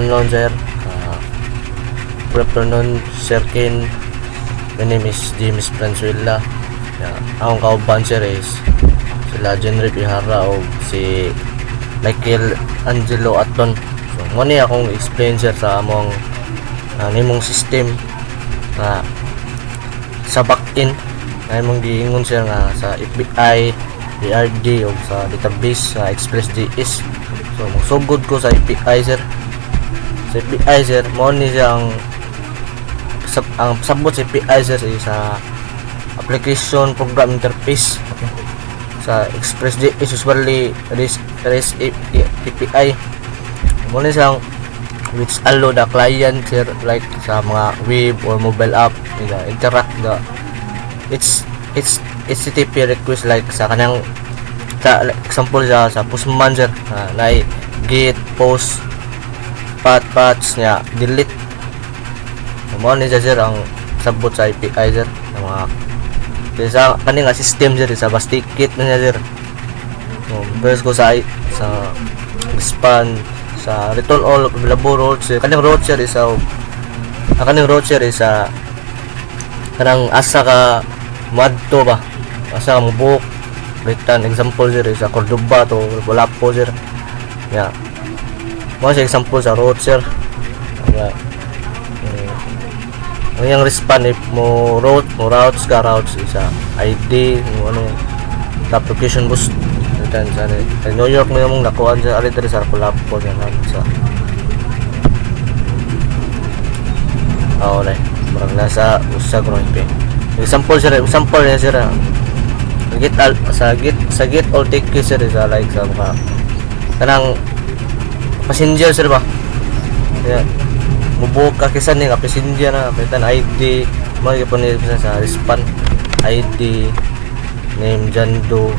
afternoon, sir. Good afternoon, Sir Ken. My name is James Franzuela. Akong kauban, sir, is sila Jenry Pihara o si Michael Angelo Aton. So, muna akong explain, sir, sa among nimong system na sa back-end na imong giingon, sir, nga sa API, PRD o sa database sa ExpressJS. So, magsugod ko sa API, sir. Sa API, sir, mo ni siya ang sabot sa API, sir, sa application program interface sa ExpressJS, usually REST API. Mo ni siyang which allow the client, sir, like sa mga web or mobile app interact the it's HTTP request, like sa kanang example sa Postman, sir, na get, post, patch niya, delete. Mo ni sir ang sabot sa API, sir, ng mga sa kaning system, sir, sa bastikit na niya, sir. First ko sa respond sa return all available routes, sir. Kaning route, sir, is kanang asa ka madto ba, asa ka mubuk return. Example, sir, is Cordoba to Lapu-Lapu, sir. Mo sa example sa route, sir. Ang yung respond if mo routes isa ID mo application boost sa New York mo yung nakuhaan sa aliter sa Lapu-Lapu yan sa wala marang nasa usa ko rin example, sir, niya, sir, get all tickets, sir, sa like sa mga kanang passenger, sir, ba mubuok ka kisan nga passenger na palitan ID magipon sa respond ID, name, Jando,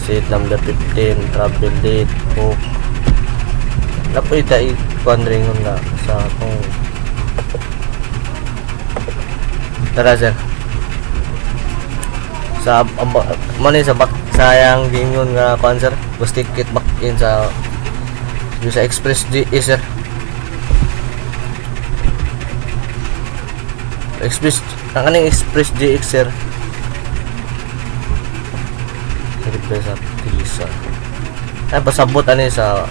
seat number 15, travel date, book. Lapo ita i-pondering na sa kung tara, sir, sa money sa back sayang gingon nga concert bus ticket back in sa ExpressJS, sir. Ang kaning ExpressJS, sir, sa Tisa ay pasabot ani sa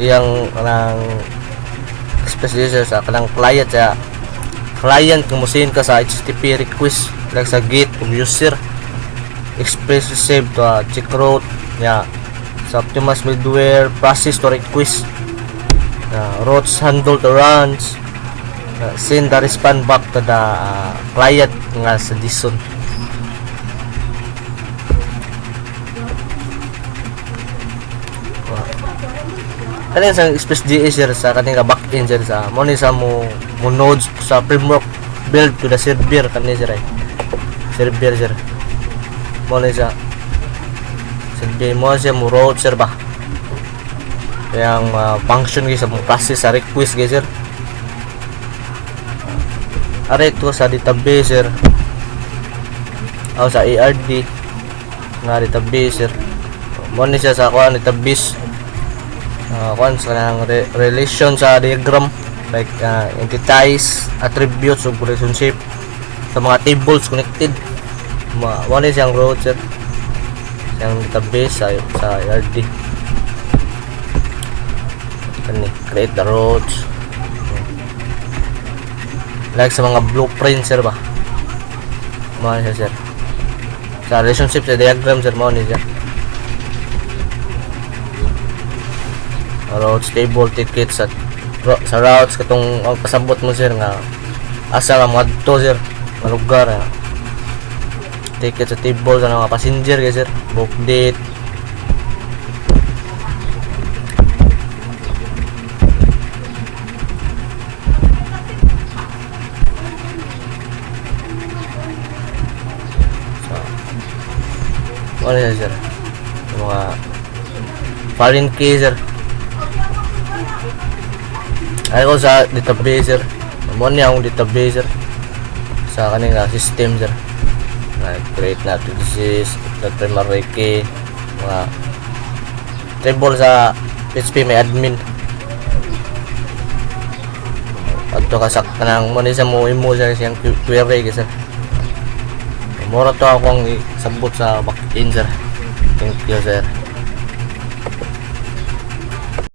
iyang kanang ExpressJS, sa kanang client kumusin ka sa HTTP request like sa get kung user express receive to check route sa optimize middleware process to request routes handle to runs send the respond back to the client nga sa JSON. Kanin sa ExpressJS, sir, sa kaning back-end, sir, sa mo ni sa mo nodes sa framework build to the server kanin, sir, server, sir, mo ni sa server mo siya mo route, sir, ba yang function sa mo process sa request, sir. Are ito sa database, sir, sa ARD nga database, sir, mo ni siya sa kuan database sa relation sa diagram like entities, attributes, o relationship sa mga tables connected. Mo ni siyang route, sir, siyang database sa ARD kani create the routes like sa mga blueprint, sir, ba mo ni siya, sir, sa relationship sa diagram, sir, mo ni siya routes table tickets sa routes katong ang pasabot mo, sir, nga asa ka madto, sir, nga lugar ticket sa table sa mga passenger, sir, book date ano yan, sir, mga foreign key, sir, ay ko sa database, sir, mo niya akong database, sir, sa kaning system, sir, create na to this primary key mga table sa PHP may admin dito ka sa kanang mo ni sa mo imo sa siyang query ka sir. Mura to akong isabot sa back-end sir. Thank you sir.